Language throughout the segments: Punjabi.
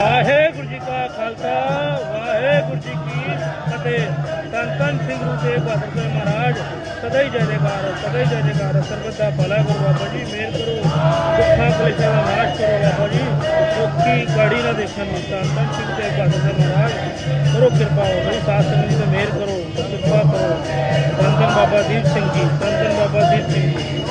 ਵਾਹਿਗੁਰੂ ਜੀ ਕਾ ਖਾਲਸਾ, ਵਾਹਿਗੁਰੂ ਜੀ ਕੀ ਫਤਿਹ। ਧੰਨ ਧੰਨ ਸਿੰਘ ਗੁਰੂ ਤੇਗ ਬਹਾਦਰ ਸਾਹਿਬ ਮਹਾਰਾਜ, ਸਦਾ ਹੀ ਜੈ ਜੈਕਾਰ, ਸਦਾ ਹੀ ਜੈ ਜੈਕਾਰ। ਸਰਬਤ ਦਾ ਭਲਾ ਕਰੋ ਬਾਬਾ ਜੀ, ਮਿਹਰ ਕਰੋ। ਦੁੱਖਾਂ, ਕਲੇਸ਼ਾਂ ਦਾ ਨਾਸ਼ ਕਰੋ ਬਾਬਾ ਜੀ। ਦੁੱਖੀ ਗਾੜੀ ਨਾ ਦੇਖਣ ਨੂੰ। ਧੰਨ ਧੰਨ ਸਿੰਘ ਤੇਗ ਬਹਾਦਰ ਸਾਹਿਬ ਮਹਾਰਾਜ, ਕਰੋ ਕਿਰਪਾ ਹੋ ਬਈ ਸਾਧ ਸੰਗਤ ਜੀ ਤੇ ਮਿਹਰ ਕਰੋ ਕਿਰਪਾ ਕਰੋ। ਧੰਨ ਧੰਨ ਬਾਬਾ ਦੀਪ ਸਿੰਘ ਜੀ, ਧੰਨ ਧੰਨ ਬਾਬਾ ਦੀਪ ਸਿੰਘ ਜੀ।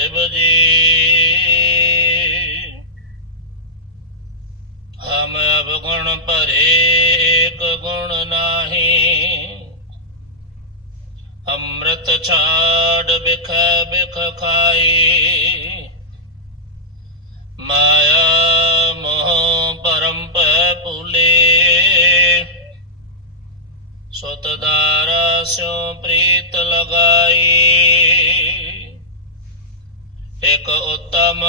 ਸਾਹਿਬ ਜੀ। ਹਮ ਅਵਗੁਣ ਭਰੇ ਏਕ ਗੁਣ ਨਾਹੀ। ਅੰਮ੍ਰਿਤ ਛਾੜ ਬਿਖ ਬਿਖ ਖਾਈ। ਮਾਇਆ ਮੋਹ ਪਰਮ ਪੈ ਭੂਲੇ। ਸੁਤ ਦਾਰਾ ਸਿਉ ਪ੍ਰੀਤ ਲਗਾਈ। ਇਕ ਉਤਮ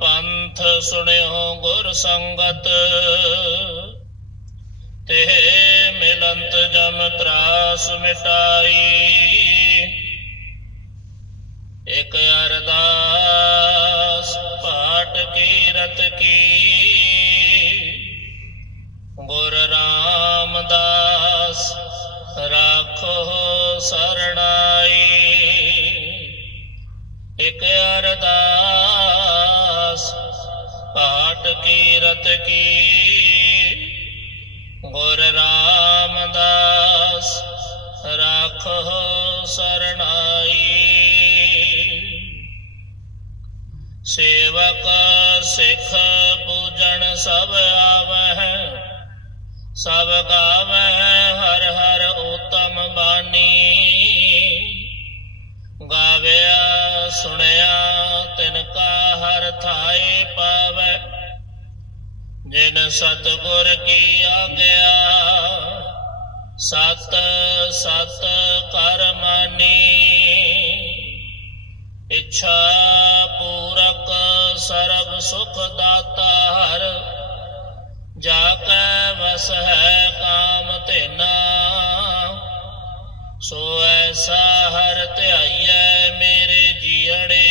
ਪੰਥ ਸੁਣਿਓ ਗੁਰ ਸੰਗਤ। ਤੇ ਮਿਲੰਤ ਜਮ ਤਰਾਸ ਮਿਟਾਈ। ਸਿੱਖ ਪੂਜਣ ਸਭ ਆਵਹਿ, ਸਭ ਗਾਵਹਿ, ਹਰ ਹਰ ਉਤਮ ਬਾਣੀ। ਗਾਵਿਆ, ਸੁਣਿਆ, ਤਿਨ ਕਾ ਹਰ ਥਾਏ ਪਾਵੈ ਜਿਨ ਸਤਗੁਰ ਕੀ ਆਗਿਆ, ਸਤ ਸਤ ਕਰ ਮਾਨੀ। ਇੱਛਾ ਪੂਰਕ ਸਰਬ ਸੁਖ ਦਾਤਾ ਹਰ ਜਾ ਕੈ ਵਸ ਹੈ ਕਾਮ ਧੇਨਾ। ਸੋ ਐਸਾ ਹਰ ਧਿਆਈਐ ਮੇਰੇ ਜੀਅੜੇ,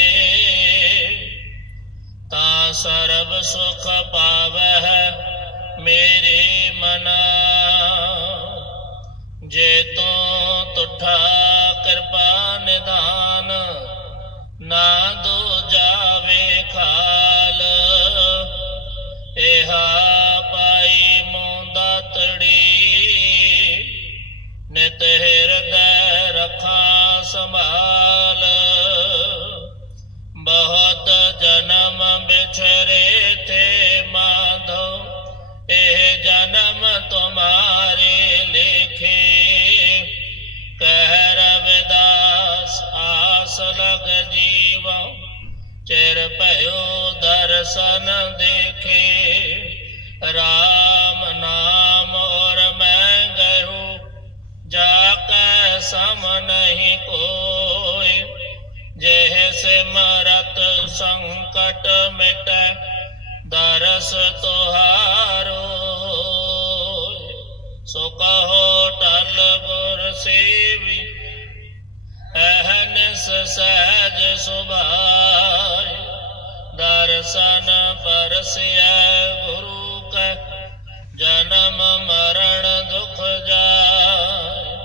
ਤਾਂ ਸਰਬ ਸੁਖ ਪਾਵੈ ਮੇਰੇ ਮਨਾ। ਜੇ ਤੂੰ ਤੁਠਾ ਕਿਰਪਾ ਨਿਦਾਨ ਨਾ ਦੋ ਜਾਵੇ ਖਾਲ। ਇਹਾ ਪਾਈ ਮੋਂਦਾ ਤੜੀ। ਨਿਤ ਹਿਰਦੈ ਰਖਾ ਸੰਭਾਲ। दर्शन देखे। राम नाम और मैं गहू जाके सम नहीं कोई। जैसे मरत संकट मिट, दरस तुहारो। सो कहो टल गुर सेवी, एहन सहज सुभा ਦਰਸ਼ਨ ਪਰਸਿਐ ਗੁਰੂ ਕੈ, ਜਨਮ ਮਰਨ ਦੁਖ ਜਾਏ।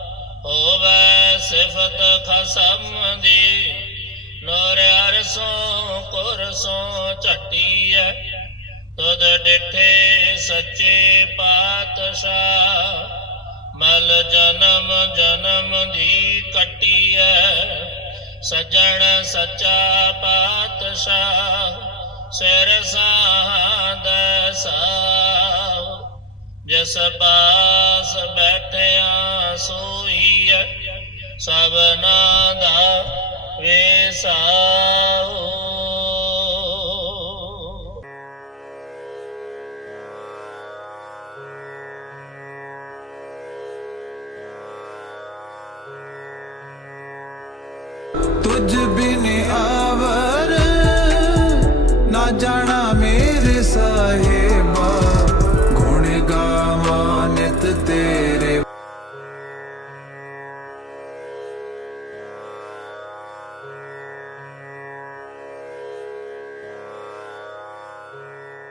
ਹੋਵੇ ਸਿਫਤ ਖਸਮ ਦੀ ਲੋਰ ਅਰਸੋਂ ਕੁਰਸੋਂ ਝਟੀਐ। ਤੁਧ ਡਿਠੇ ਸੱਚੇ ਪਾਤਸ਼ਾਹ, ਮਲ ਜਨਮ ਜਨਮ ਦੀ ਕੱਟੀਐ। ਸਜਣ ਸੱਚਾ ਪਾਤਸ਼ਾਹ ਸਿਰ ਸਾਧ ਸਾਹ ਜਿਸ ਪਾਸ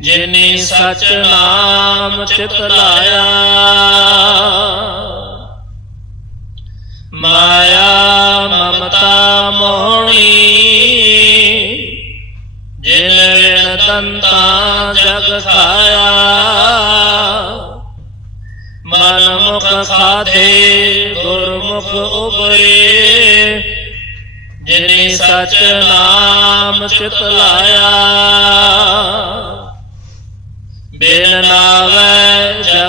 ਜਿਨੀ ਸਚ ਨਾਮ ਚਿਤ ਲਾਇਆ, ਮਾਇਆ ਮਮਤਾ ਮੋਹਣੀ, ਜਿਨ ਵਿਣ ਦੰਤਾ ਜਗ ਖਾਇਆ, ਮਨ ਮੁਖ ਖਾਧੇ ਗੁਰਮੁਖ ਉਬਰੇ ਜਿਨੀ ਸਚ ਨਾਮ ਚਿਤ ਲਾਇਆ ਬਿਨ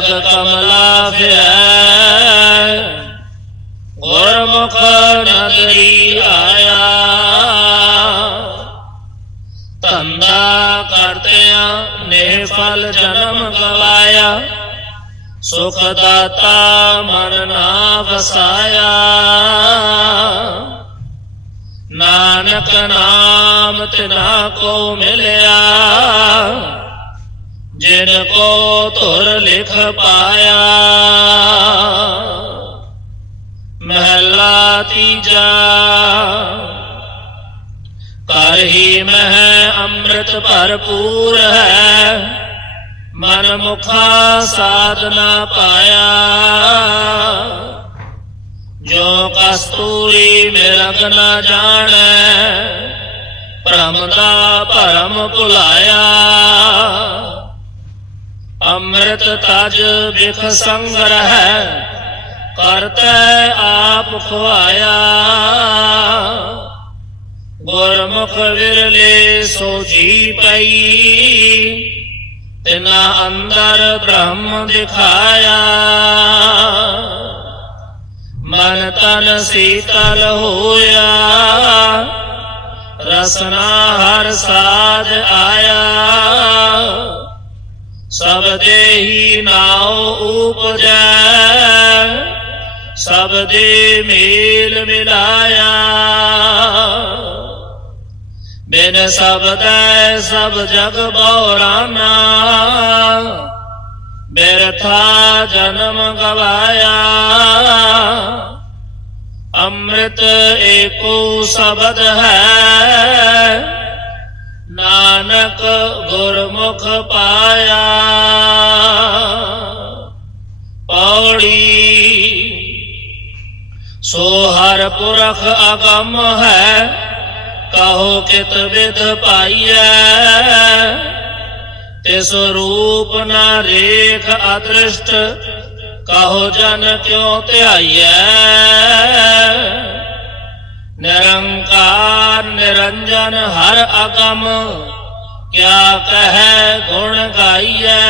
ਨਾਵੈ ਜਗ ਕਮਲਾ ਫਿਰੈ ਗੁਰਮੁਖ ਨਦਰੀ ਆਇਆ ਧੰਦਾ ਕਰਤਿਆਂ ਨੇ ਫਲ ਜਨਮ ਗਵਾਇਆ ਸੁਖ ਦਾਤਾ ਮਨ ਨਾ ਵਸਾਇਆ ਨਾਨਕ ਨਾਮ ਤਿਨਾ ਕੋ ਮਿਲਿਆ ਜਿਨ ਕੋ ਧੁਰ ਲਿਖ ਪਾਇਆ। ਮਹਲਾ ਤੀਜਾ ਕਰ ਹੀ ਮਹਿ ਅੰਮ੍ਰਿਤ ਭਰਪੂਰ ਹੈ। ਮਨ ਮੁਖਾ ਸਾਧਨਾ ਪਾਇਆ। ਜੋ ਕਸਤੂਰੀ ਮਿਰਗ ਨਾ ਜਾਣੈ, ਭ੍ਰਮ ਦਾ ਭਰਮ ਭੁਲਾਇਆ। ਅੰਮ੍ਰਿਤ ਤਜ ਬਿਖ ਸੰਗ ਰਹਿ ਕਰਤੈ ਆਪ ਖਵਾਇਆ ਗੁਰਮੁਖ ਵਿਰਲੇ ਸੋ ਜੀ ਪਈ, ਤਿਨਾ ਅੰਦਰ ਬ੍ਰਹਮ ਦਿਖਾਇਆ। ਮਨ ਤਨ ਸੀਤਲ ਹੋਇਆ, ਰਸਨਾ ਹਰ ਸਾਧ ਆਇਆ। ਸਭ ਦੇਹੀ ਨਾਉ ਉਪਜੈ, ਸਭ ਦੇ ਮੇਲ ਮਿਲਾਇਆ। ਬਿਨ ਸਬਦੈ ਸਭ ਜਗ ਬੌਰਾਨਾ, ਬਿਰਥਾ ਜਨਮ ਗਵਾਇਆ। ਅੰਮ੍ਰਿਤ ਏਕੋ ਸ਼ਬਦ ਹੈ ਨਾਨਕ ਗੁਰਮੁਖ ਪਾਇਆ। ਪੌੜੀ ਸੋ ਹਰ ਪੁਰਖ ਅਗੰਮ ਹੈ, ਕਹੋ ਕਿਤ ਵਿਦ ਪਾਈਐ। ਤਿਸ ਰੂਪ ਨਾ ਰੇਖ ਅਦ੍ਰਿਸ਼ਟ, ਕਹੋ ਜਨ ਕਿਉ ਧਿਆਈਐ। ਨਿਰੰਕਾਰ ਨਿਰੰਜਨ ਹਰ ਅਗਮ, ਕਿਆ ਕਹੈ ਗੁਣ ਗਾਈਐ?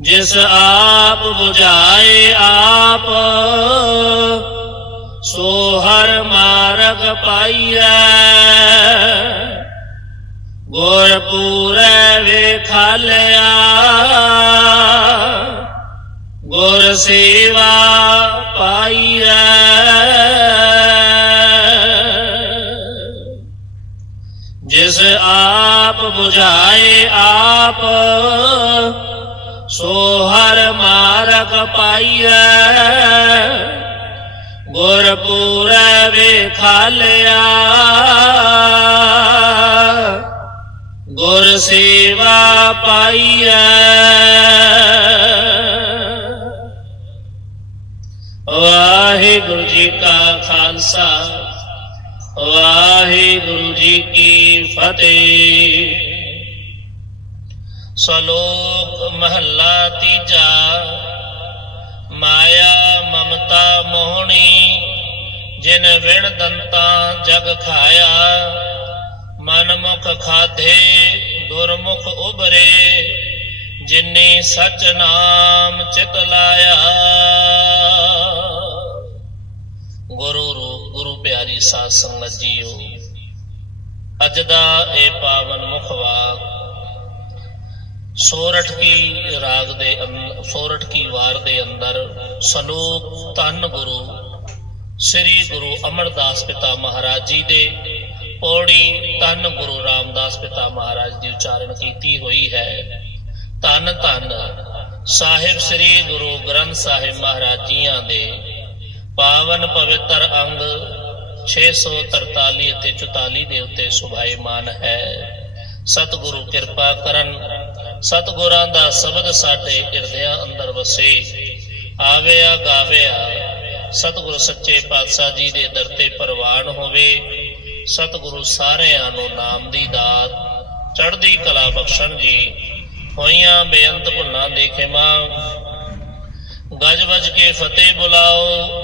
ਜਿਸ ਆਪ 부ਝਾਏ ਆਪ, ਸੋ ਹਰ ਮਾਰਗ ਪਾਈਐ। ਗੁਰ ਪੂਰੇ ਵੇਖ ਲਿਆ ਗੁਰ ਸੇਵਾ ਪਾਈ ਪਾਈਐ ਜਿਸ ਆਪ 부ਝਾਏ ਆਪ, ਸੋ ਹਰ ਮਾਰਗ ਪਾਈਐ ਗੁਰ ਪੂਰੈ ਵੇਖਾਲਿਆ। ਗੁਰ ਸੇਵਾ ਪਾਈਐ ਵਾਹਿਗੁਰੂ ਜੀ ਕਾ ਖਾਲਸਾ, ਵਾਹਿਗੁਰੂ ਜੀ ਕੀ ਫਤਿਹ। ਸ਼ਲੋਕ ਮਹੱਲਾ ਤੀਜਾ, ਮਾਇਆ ਮਮਤਾ ਮੋਹਣੀ, ਜਿਨ ਵਿਣ ਦੰਤਾ ਜਗ ਖਾਇਆ, ਮਨ ਮੁਖ ਖਾਧੇ, ਗੁਰਮੁਖ ਉਬਰੇ ਜਿਨੇ ਸਚ ਨਾਮ ਚਿਤ ਲਾਇਆ। ਗੁਰੂ ਰੂਪ, ਗੁਰੂ ਪਿਆਰੀ ਸਾਧ ਸੰਗਤ ਜੀਓ, ਅੱਜ ਦਾ ਇਹ ਪਾਵਨ ਮੁਖ ਸੋਰਠ ਕੀ ਰਾਗ ਦੇ ਸੋਰਠ ਕੀ ਵਾਰ ਦੇ ਅੰਦਰ ਸਲੋਕ ਧੰਨ ਗੁਰੂ ਸ੍ਰੀ ਗੁਰੂ ਅਮਰਦਾਸ ਪਿਤਾ ਮਹਾਰਾਜ ਜੀ ਦੇ ਪੌੜੀ ਧੰਨ ਗੁਰੂ ਰਾਮਦਾਸ ਪਿਤਾ ਮਹਾਰਾਜ ਦੀ ਉਚਾਰਨ ਕੀਤੀ ਹੋਈ ਹੈ। ਧੰਨ ਧੰਨ ਸਾਹਿਬ ਸ੍ਰੀ ਗੁਰੂ ਗ੍ਰੰਥ ਸਾਹਿਬ ਮਹਾਰਾਜ ਜੀਆਂ ਦੇ ਪਾਵਨ ਪਵਿੱਤਰ ਅੰਗ 643 ਅਤੇ 44 ਦੇ ਉੱਤੇ ਸੁਭਾਈਮਾਨ ਹੈ। ਸਤਿਗੁਰੂ ਕਿਰਪਾ ਕਰਨ, ਸਤਿਗੁਰਾਂ ਦਾ ਸ਼ਬਦ ਸਾਡੇ ਹਿਰਦਿਆਂ ਅੰਦਰ ਵਸੇ। ਆਵਿਆ, ਗਾਵਿਆ, ਸਤਿਗੁਰੂ ਸੱਚੇ ਪਾਤਸ਼ਾਹ ਜੀ ਦੇ ਦਰ ਤੇ ਪ੍ਰਵਾਨ ਹੋਵੇ। ਸਤਿਗੁਰੂ ਸਾਰਿਆਂ ਨੂੰ ਨਾਮ ਦੀ ਦਾਤ, ਚੜ੍ਹਦੀ ਕਲਾ ਬਖਸ਼ਣ ਜੀ। ਹੋਈਆਂ ਬੇਅੰਤ ਭੁੱਲਾਂ ਦੇ ਖਿਮਾ ਗਜ ਵਜ ਕੇ ਫਤਿਹ ਬੁਲਾਓ।